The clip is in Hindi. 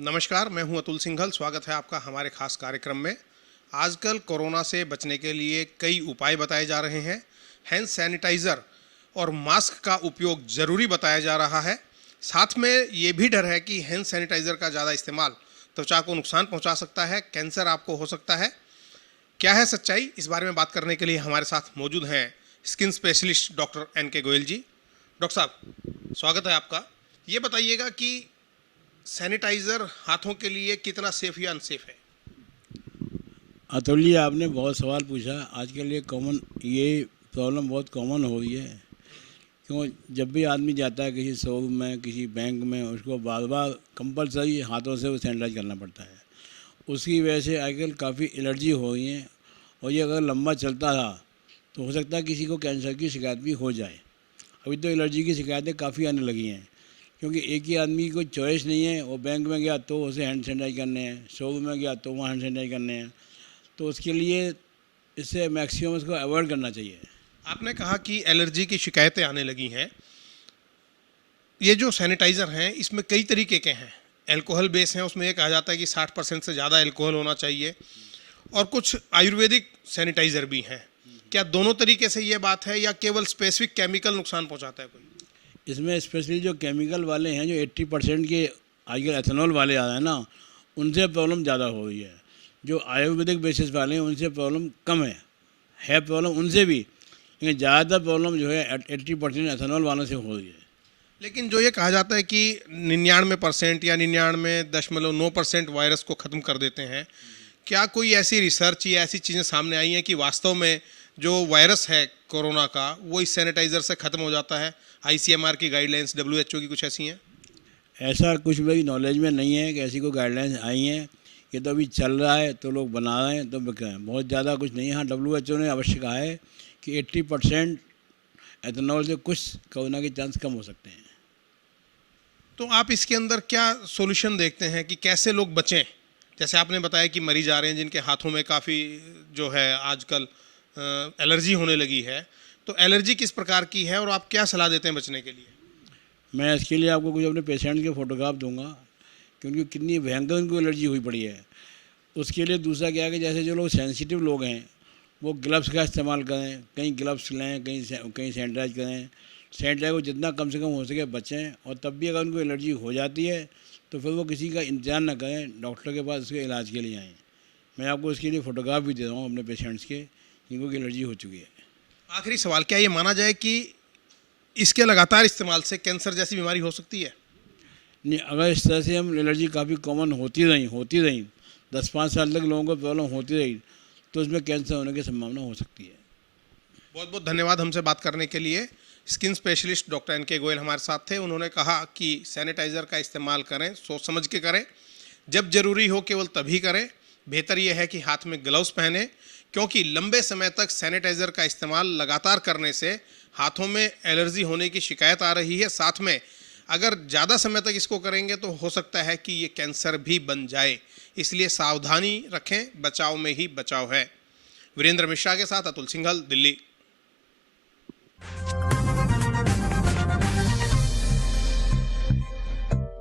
नमस्कार, मैं हूं अतुल सिंघल। स्वागत है आपका हमारे खास कार्यक्रम में। आजकल कोरोना से बचने के लिए कई उपाय बताए जा रहे हैं। हैंड सैनिटाइज़र और मास्क का उपयोग ज़रूरी बताया जा रहा है। साथ में ये भी डर है कि हैंड सैनिटाइज़र का ज़्यादा इस्तेमाल त्वचा को नुकसान पहुंचा सकता है, कैंसर आपको हो सकता है। क्या है सच्चाई, इस बारे में बात करने के लिए हमारे साथ मौजूद हैं skin specialist doctor NK Goyal ji. Doctor साहब, स्वागत है आपका। ये बताइएगा कि सैनिटाइज़र हाथों के लिए कितना सेफ या अनसेफ है? अतुल जी, आपने बहुत सवाल पूछा। आजकल ये प्रॉब्लम बहुत कॉमन हो रही है। क्यों, जब भी आदमी जाता है किसी शोरूम में, किसी बैंक में, उसको बार बार कंपलसरी हाथों से वो सैनिटाइज करना पड़ता है। उसकी वजह से आजकल काफ़ी एलर्जी हो रही है, और ये अगर लंबा चलता रहा तो हो सकता है किसी को कैंसर की शिकायत भी हो जाए। अभी तो एलर्जी की शिकायतें काफ़ी आने लगी हैं, क्योंकि एक ही आदमी की कोई चॉइस नहीं है। वो बैंक में गया तो उसे हैंड सैनिटाइज करने हैं, शोरूम में गया तो वहाँ हैंड सैनिटाइज करने हैं। तो उसके लिए इससे मैक्सिमम इसको अवॉइड करना चाहिए। आपने कहा कि एलर्जी की शिकायतें आने लगी हैं। ये जो सैनिटाइज़र हैं, इसमें कई तरीके के हैं। अल्कोहल बेस हैं, उसमें ये कहा जाता है कि 60% से ज़्यादा अल्कोहल होना चाहिए, और कुछ आयुर्वेदिक सैनिटाइज़र भी हैं। क्या दोनों तरीके से ये बात है, या केवल स्पेसिफिक केमिकल नुकसान पहुंचाता है कोई? इसमें स्पेशली जो केमिकल वाले हैं, जो 80% के आजकल एथेनॉल वाले आ रहे हैं ना, उनसे प्रॉब्लम ज़्यादा हो रही है। जो आयुर्वेदिक बेसिस वाले हैं उनसे प्रॉब्लम कम है प्रॉब्लम उनसे भी, लेकिन ज़्यादातर प्रॉब्लम जो है 80% एथेनॉल वालों से हो रही है। लेकिन जो ये कहा जाता है कि 99% या 99.9% वायरस को ख़त्म कर देते हैं, क्या कोई ऐसी रिसर्च या ऐसी चीज़ें सामने आई हैं कि वास्तव में जो वायरस है कोरोना का, वो इस सैनिटाइज़र से ख़त्म हो जाता है? ICMR की गाइडलाइंस, WHO की कुछ ऐसी हैं? ऐसा कुछ मेरी नॉलेज में नहीं है कि ऐसी कोई गाइडलाइंस आई हैं। ये तो अभी चल रहा है, तो लोग बना रहे हैं, तो बिक रहे हैं। बहुत ज़्यादा कुछ नहीं है। हाँ, WHO ने अवश्य कहा है कि 80% एथेनॉल से कुछ कोरोना के चांस कम हो सकते हैं। तो आप इसके अंदर क्या सॉल्यूशन देखते हैं कि कैसे लोग बचें? जैसे आपने बताया कि मरीज आ रहे हैं जिनके हाथों में काफ़ी जो है आजकल एलर्जी होने लगी है। तो एलर्जी किस प्रकार की है, और आप क्या सलाह देते हैं बचने के लिए? मैं इसके लिए आपको कुछ अपने पेशेंट के फ़ोटोग्राफ दूंगा, क्योंकि कितनी भयंकर उनको एलर्जी हुई पड़ी है। उसके लिए दूसरा क्या है कि जैसे जो लोग सेंसिटिव लोग हैं, वो ग्लव्स का इस्तेमाल करें। कहीं ग्लव्स लें, कहीं सैनिटाइज करें। सैनिटाइज को जितना कम से कम हो सके बचें। और तब भी अगर उनको एलर्जी हो जाती है तो फिर वो किसी का इंतजार ना करें, डॉक्टर के पास उसके इलाज के लिए आएँ। मैं आपको इसके लिए फ़ोटोग्राफ भी दे रहा हूँ अपने पेशेंट्स के, जिनको एलर्जी हो चुकी है। आखिरी सवाल, क्या ये माना जाए कि इसके लगातार इस्तेमाल से कैंसर जैसी बीमारी हो सकती है? नहीं, अगर इस तरह से हम एलर्जी काफ़ी कॉमन होती रही 10-5 साल तक लोगों को प्रॉब्लम होती रही, तो उसमें कैंसर होने की संभावना हो सकती है। बहुत बहुत धन्यवाद हमसे बात करने के लिए। Skin specialist doctor NK Goyal हमारे साथ थे। उन्होंने कहा कि सैनिटाइज़र का इस्तेमाल करें, सोच समझ के करें, जब जरूरी हो केवल तभी करें। बेहतर यह है कि हाथ में ग्लव्स पहने, क्योंकि लंबे समय तक सैनिटाइज़र का इस्तेमाल लगातार करने से हाथों में एलर्जी होने की शिकायत आ रही है। साथ में अगर ज़्यादा समय तक इसको करेंगे तो हो सकता है कि ये कैंसर भी बन जाए। इसलिए सावधानी रखें, बचाव में ही बचाव है। वीरेंद्र मिश्रा के साथ अतुल सिंघल, दिल्ली।